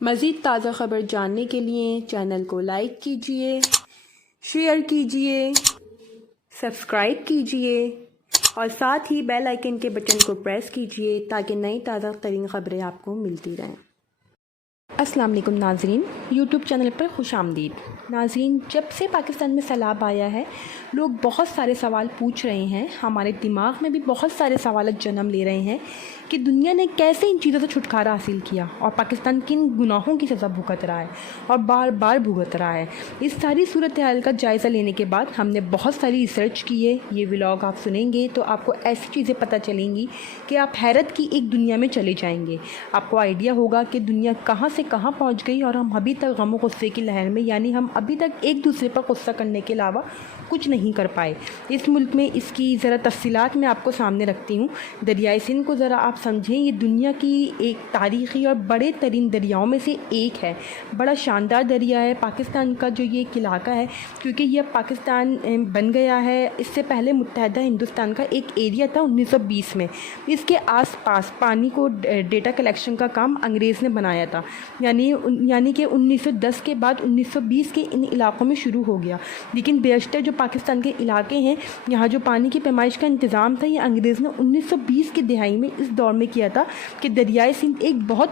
मज़ीद ताज़ा ख़बर जानने के लिए चैनल को लाइक कीजिए, शेयर कीजिए, सब्सक्राइब कीजिए और साथ ही बेल आइकन के बटन को प्रेस कीजिए ताकि नई ताज़ा तरीन ख़बरें आपको मिलती रहें। अस्सलाम वालेकुम नाज़रीन, यूट्यूब चैनल पर खुश आमदीद। नाज़रीन, जब से पाकिस्तान में सैलाब आया है लोग बहुत सारे सवाल पूछ रहे हैं, हमारे दिमाग में भी बहुत सारे सवाल जन्म ले रहे हैं कि दुनिया ने कैसे इन चीज़ों से छुटकारा हासिल किया और पाकिस्तान किन गुनाहों की सज़ा भुगत रहा है और बार बार भुगत रहा है। इस सारी सूरत हाल का जायज़ा लेने के बाद हमने बहुत सारी रिसर्च की है। ये व्लॉग आप सुनेंगे तो आपको ऐसी चीज़ें पता चलेंगी कि आप हैरत की एक दुनिया में चले जाएंगे। आपको आइडिया होगा कि दुनिया कहाँ से कहाँ पहुँच गई और हम अभी तक गम गुस्से की लहर में, यानी हम अभी तक एक दूसरे पर गुस्सा करने के अलावा कुछ नहीं कर पाए। इस मुल्क में इसकी ज़रा तफसीलात मैं आपको सामने रखती हूँ। दरियाए सिंध को ज़रा आप समझें, ये दुनिया की एक तारीख़ी और बड़े तरीन दरियाओं में से एक है। बड़ा शानदार दरिया है। पाकिस्तान का जो ये एक इलाका है, क्योंकि यह पाकिस्तान बन गया है, इससे पहले मुत्तहदा हिंदुस्तान का एक एरिया था 1920 में। इसके आसपास पानी को डेटा कलेक्शन का काम अंग्रेज़ ने बनाया था, यानी कि 1910 के बाद 1920 के इन इलाक़ों में शुरू हो गया। लेकिन बेशतर जो पाकिस्तान के इलाके हैं, यहाँ जो पानी की पैमाइश का इंतज़ाम था, ये अंग्रेज़ ने 1920 की दिहाई में इस दौर में किया था कि दरियाए सिंध की एक बहुत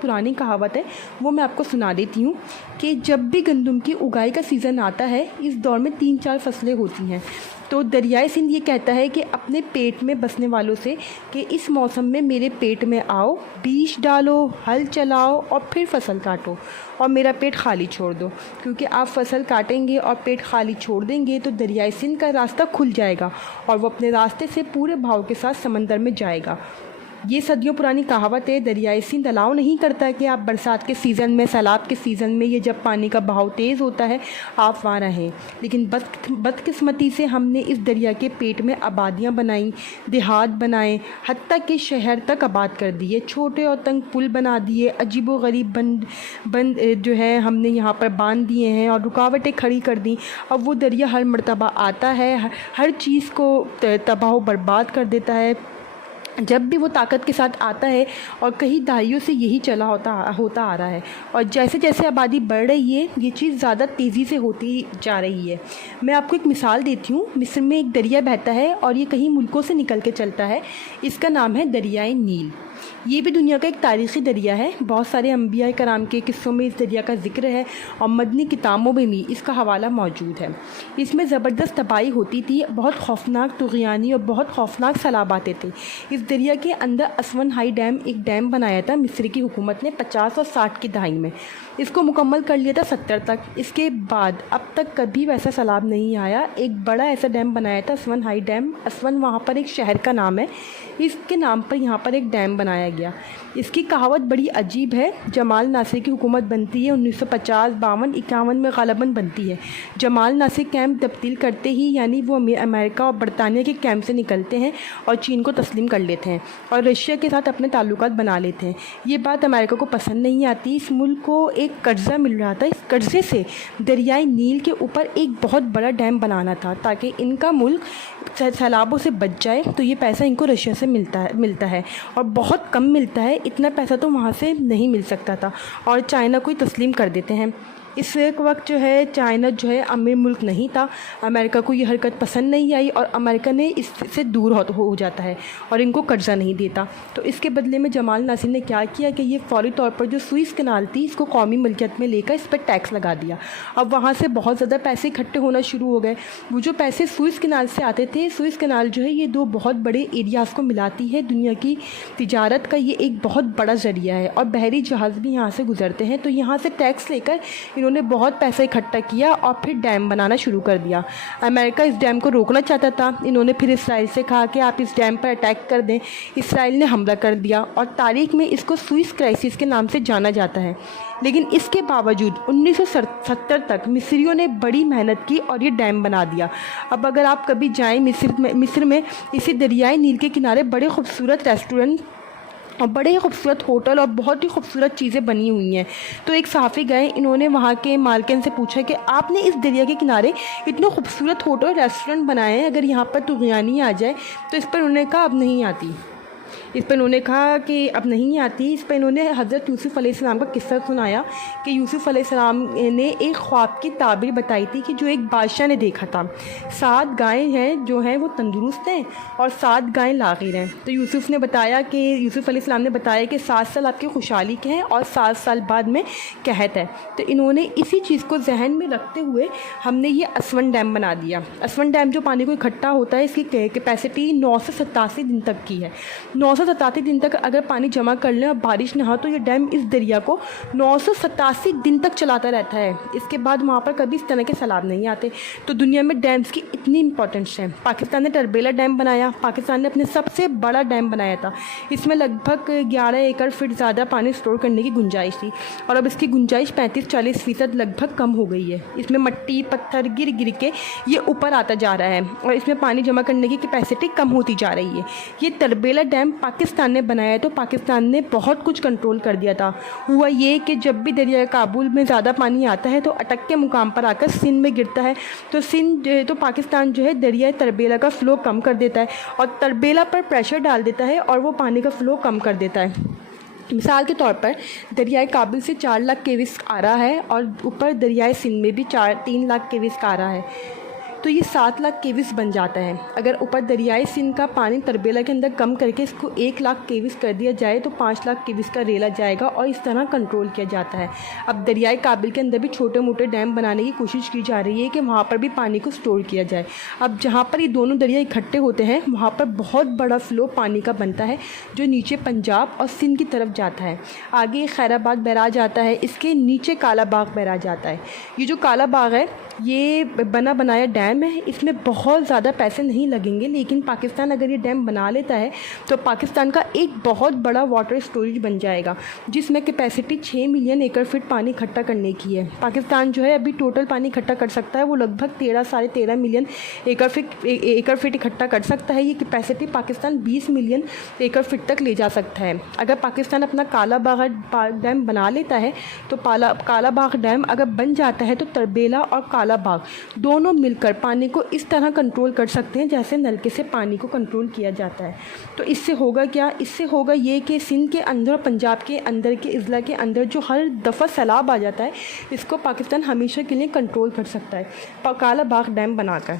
पुरानी कहावत है, वो मैं आपको सुना देती हूँ कि जब भी गंदम की उगाई का सीज़न आता है, इस दौर में 3-4 फसलें होती हैं। तो दरियाए सिंध ये कहता है कि अपने पेट में बसने वालों से कि इस मौसम में मेरे पेट में आओ, बीज डालो, हल चलाओ और फिर फसल काटो और मेरा पेट खाली छोड़ दो। क्योंकि आप फसल काटेंगे और पेट खाली छोड़ देंगे तो दरियाए सिंध का रास्ता खुल जाएगा और वो अपने रास्ते से पूरे भाव के साथ समंदर में जाएगा। ये सदियों पुरानी कहावत है। दरियाए सिंध अलाउ नहीं करता कि आप बरसात के सीज़न में, सैलाब के सीज़न में, ये जब पानी का बहाव तेज़ होता है, आप वहाँ रहें। लेकिन बदकिस्मती से हमने इस दरिया के पेट में आबादियाँ बनाई, देहात बनाए, हत्ता के शहर तक आबाद कर दिए, छोटे और तंग पुल बना दिए, अजीबो गरीब बंद जो है हमने यहाँ पर बांध दिए हैं और रुकावटें खड़ी कर दी। अब वो दरिया हर मरतबा आता है, हर चीज़ को तबाह बर्बाद कर देता है जब भी वो ताकत के साथ आता है, और कई दहाइयों से यही चला होता आ रहा है। और जैसे जैसे आबादी बढ़ रही है, ये चीज़ ज़्यादा तेज़ी से होती जा रही है। मैं आपको एक मिसाल देती हूँ। मिस्र में एक दरिया बहता है और ये कई मुल्कों से निकल के चलता है। इसका नाम है दरियाए नील। ये भी दुनिया का एक तारीख़ी दरिया है। बहुत सारे अंबिया कराम के किस्सों में इस दरिया का जिक्र है और मदनी किताबों में भी इसका हवाला मौजूद है। इसमें ज़बरदस्त तबाही होती थी, बहुत खौफनाक तुग़यानी और बहुत खौफनाक सैलाब आते थे। इस दरिया के अंदर असवन हाई डैम, एक डैम बनाया था मिस्र की हुकूमत ने 50 और 60 की दहाई में। इसको मुकम्मल कर लिया था 70 तक। इसके बाद अब तक कभी वैसा सैलाब नहीं आया। एक बड़ा ऐसा डैम बनाया था असवन हाई डैम। असवन वहाँ पर एक शहर का नाम है, इसके नाम पर यहाँ पर एक डैम बनाया गया। इसकी कहावत बड़ी अजीब है। जमाल नासिर की हुकूमत बनती है 1950, 52, 51 में ग़ालिबन बनती है। जमाल नासिर कैंप तब्दील करते ही, यानी वो अमेरिका और बरतानिया के कैंप से निकलते हैं और चीन को तस्लीम कर लेते हैं और रशिया के साथ अपने ताल्लुकात बना लेते हैं। ये बात अमेरिका को पसंद नहीं आती। इस मुल्क को एक कर्ज़ा मिल रहा था, इस कर्ज़े से दरियाए नील के ऊपर एक बहुत बड़ा डैम बनाना था ताकि इनका मुल्क सैलाबों से बच जाए। तो ये पैसा इनको रशिया से मिलता है और बहुत कम मिलता है। इतना पैसा तो वहाँ से नहीं मिल सकता था और चाइना को ही तस्लीम कर देते हैं। इस वक्त जो है चाइना जो है अमीर मुल्क नहीं था। अमेरिका को ये हरकत पसंद नहीं आई और अमेरिका ने इससे दूर हो जाता है और इनको कर्जा नहीं देता। तो इसके बदले में जमाल नासिर ने क्या किया कि ये फौरी तौर पर जो सुइस कनाल थी, इसको कौमी मिल्कियत में लेकर इस पर टैक्स लगा दिया। अब वहाँ से बहुत ज़्यादा पैसे इकट्ठे होना शुरू हो गए। वो जो पैसे सुइस कनाल से आते थे, सुइस कनाल जो है ये दो बहुत बड़े एरियाज़ को मिलाती है। दुनिया की तिजारत का ये एक बहुत बड़ा ज़रिया है और बहरी जहाज़ भी यहाँ से गुजरते हैं। तो यहाँ से टैक्स लेकर इन्होंने बहुत पैसा इकट्ठा किया और फिर डैम बनाना शुरू कर दिया। अमेरिका इस डैम को रोकना चाहता था। इन्होंने फिर इसराइल से कहा कि आप इस डैम पर अटैक कर दें। इसराइल ने हमला कर दिया और तारीख़ में इसको सुइस क्राइसिस के नाम से जाना जाता है। लेकिन इसके बावजूद 1970 तक मिस्रियों ने बड़ी मेहनत की और ये डैम बना दिया। अब अगर आप कभी जाएँ मिस्र में इसी दरियाए नील के किनारे बड़े खूबसूरत रेस्टोरेंट और बड़े ही खूबसूरत होटल और बहुत ही खूबसूरत चीज़ें बनी हुई हैं। तो एक सहाफ़ी गए, इन्होंने वहाँ के मालकिन से पूछा कि आपने इस दरिया के किनारे इतने खूबसूरत होटल रेस्टोरेंट बनाए हैं, अगर यहाँ पर तुग़यानी आ जाए तो इस पर उन्होंने कहा अब नहीं आती। इस पर इन्होंने कहा कि अब नहीं आती। इस पर इन्होंने हज़रत यूसुफ़ अलैहिस्सलाम का किस्सा सुनाया कि यूसुफ़ अलैहिस्सलाम ने एक ख्वाब की ताबीर बताई थी कि जो एक बादशाह ने देखा था, 7 गायें हैं जो हैं वो तंदुरुस्त हैं और 7 गायें लाग़िर हैं। तो यूसुफ़ अलैहिस्सलाम ने बताया कि 7 साल आपकी खुशहाली के हैं और 7 साल बाद में कहत है। तो इन्होंने इसी चीज़ को जहन में रखते हुए हमने ये असवन डैम बना दिया। असवन डैम जो पानी को इकट्ठा होता है, इसकी कैपेसिटी 987 दिन तक की है। 987 दिन तक अगर पानी जमा कर लें और बारिश ना हो तो ये डैम इस दरिया को 987 दिन तक चलाता रहता है। इसके बाद वहाँ पर कभी इस तरह के सैलाब नहीं आते। तो दुनिया में डैम्स की इतनी इंपॉर्टेंस है। पाकिस्तान ने टरबेला डैम बनाया, पाकिस्तान ने अपने सबसे बड़ा डैम बनाया था। इसमें लगभग 11 एकड़ फीट ज़्यादा पानी स्टोर करने की गुंजाइश थी और अब इसकी गुंजाइश 35-40% लगभग कम हो गई है। इसमें मट्टी पत्थर गिर गिर के ये ऊपर आता जा रहा है और इसमें पानी जमा करने की कैपेसिटी कम होती जा रही है। ये टरबेला डैम पाकिस्तान ने बनाया तो पाकिस्तान ने बहुत कुछ कंट्रोल कर दिया था। हुआ ये कि जब भी दरिया काबुल में ज़्यादा पानी आता है तो अटक के मुकाम पर आकर सिंध में गिरता है। तो पाकिस्तान जो है दरिया तरबेला का फ़्लो कम कर देता है और तरबेला पर प्रेशर डाल देता है और वो पानी का फ़्लो कम कर देता है। मिसाल के तौर पर दरियाए काबिल से 4 लाख क्यूबिक आ रहा है और ऊपर दरियाए सिंध में भी 3 लाख क्यूबिक आ रहा है, तो ये 7 लाख क्यूबिक बन जाता है। अगर ऊपर दरियाए सिंध का पानी तरबेला के अंदर कम करके इसको 1 लाख क्यूबिक कर दिया जाए तो 5 लाख क्यूबिक का रेला जाएगा और इस तरह कंट्रोल किया जाता है। अब दरियाए काबिल के अंदर भी छोटे मोटे डैम बनाने की कोशिश की जा रही है कि वहाँ पर भी पानी को स्टोर किया जाए। अब जहाँ पर ये दोनों दरिया इकट्ठे होते हैं वहाँ पर बहुत बड़ा फ़्लो पानी का बनता है जो नीचे पंजाब और सिंध की तरफ जाता है। आगे खैराबाद बैराज आता है, इसके नीचे काला बाग बैराज आता है। ये जो काला बाग है ये बना बनाया डैम है, इसमें बहुत ज़्यादा पैसे नहीं लगेंगे, लेकिन पाकिस्तान अगर ये डैम बना लेता है तो पाकिस्तान का एक बहुत बड़ा वाटर स्टोरेज बन जाएगा जिसमें कैपेसिटी 6 मिलियन एकड़ फीट पानी इकट्ठा करने की है। पाकिस्तान जो है अभी टोटल पानी इकट्ठा कर सकता है वो लगभग 13-13.5 मिलियन एकड़ फीट इकट्ठा कर सकता है। ये कैपेसिटी पाकिस्तान 20 मिलियन एकड़ फीट तक ले जा सकता है। अगर पाकिस्तान अपना काला बाग डैम बना लेता है तो काला बाग डैम अगर बन जाता है तो तरबेला और काला बाग दोनों मिलकर पानी को इस तरह कंट्रोल कर सकते हैं जैसे नलके से पानी को कंट्रोल किया जाता है। तो इससे होगा क्या? इससे होगा ये कि सिंध के अंदर और पंजाब के अंदर के अज़ला के अंदर जो हर दफ़ा सैलाब आ जाता है इसको पाकिस्तान हमेशा के लिए कंट्रोल कर सकता है काला बाग डैम बनाकर।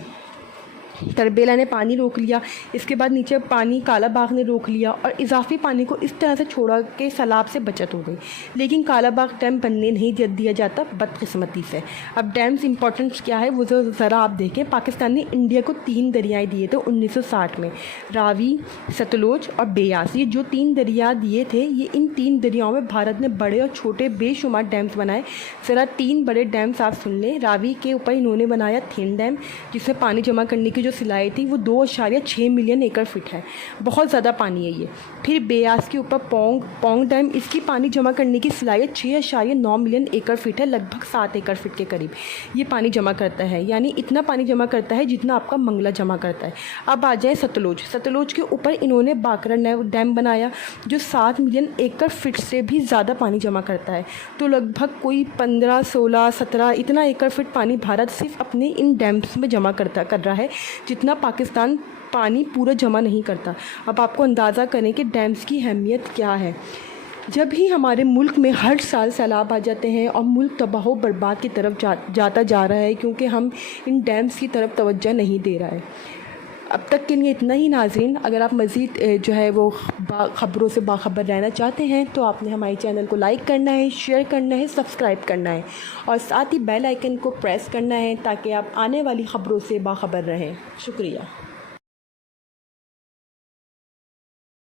तरबेला ने पानी रोक लिया, इसके बाद नीचे पानी काला बाग ने रोक लिया और इजाफी पानी को इस तरह से छोड़ा कि सैलाब से बचत हो गई। लेकिन काला बाग डैम बनने नहीं दिया जाता बदकिस्मती से। अब डैम्स इंपॉर्टेंस क्या है वो ज़रा आप देखें। पाकिस्तान ने इंडिया को 3 दरियाएँ दिए थे 1960 में, रावी, सतलुज और बेयास। ये जो 3 दरिया दिए थे ये इन 3 दरियाओं में भारत ने बड़े और छोटे बेशुमार डैम्स बनाए। ज़रा 3 बड़े डैम्स आप सुन लें। रावी के ऊपर इन्होंने बनाया थेन डैम जिसमें पानी जमा करने की जो सिलाई थी वो 2.6 मिलियन एकड़ फीट है, बहुत ज़्यादा पानी है ये। फिर बेयास के ऊपर पोंग डैम, इसकी पानी जमा करने की सिलाई 6.9 मिलियन एकड़ फीट है, लगभग 7 एकड़ फीट के करीब ये पानी जमा करता है। यानी इतना पानी जमा करता है जितना आपका मंगला जमा करता है। अब आ जाए सतलुज के ऊपर इन्होंने बाकरा डैम बनाया जो 7 मिलियन एकड़ फीट से भी ज़्यादा पानी जमा करता है। तो लगभग कोई 15, 16, 17 इतना एकड़ फीट पानी भारत सिर्फ अपने इन डैम्स में जमा कर रहा है जितना पाकिस्तान पानी पूरा जमा नहीं करता। अब आपको अंदाज़ा करें कि डैम्स की अहमियत क्या है। जब ही हमारे मुल्क में हर साल सैलाब आ जाते हैं और मुल्क तबाह बर्बाद की तरफ जाता जा रहा है क्योंकि हम इन डैम्स की तरफ तवज्जो नहीं दे रहा है। अब तक के लिए इतना ही नाज़रीन। अगर आप मज़ीद जो है वो ख़बरों से बाखबर रहना चाहते हैं तो आपने हमारे चैनल को लाइक करना है, शेयर करना है, सब्सक्राइब करना है और साथ ही बेल आइकन को प्रेस करना है ताकि आप आने वाली ख़बरों से बाखबर रहें। शुक्रिया।